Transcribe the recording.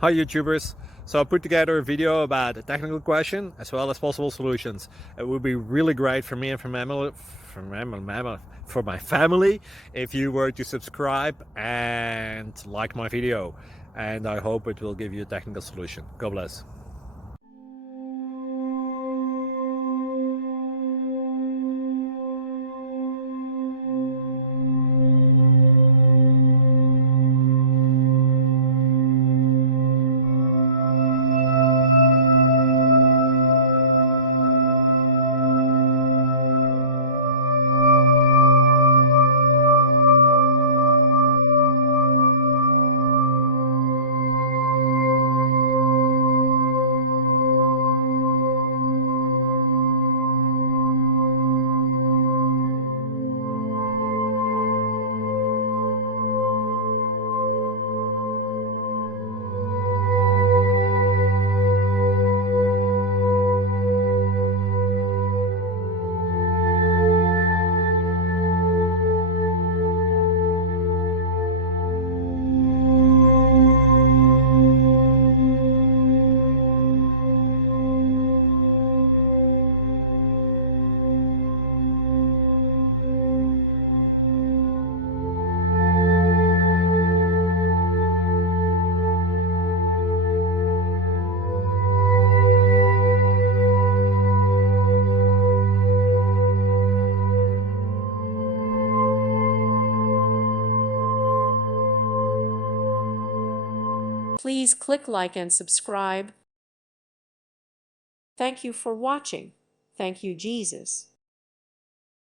Hi YouTubers! So I put together a video about a technical question as well as possible solutions. It would be really great for me and for my family if you were to subscribe and like my video, and I hope it will give you a technical solution. God bless. Please click like and subscribe. Thank you for watching. Thank you, Jesus.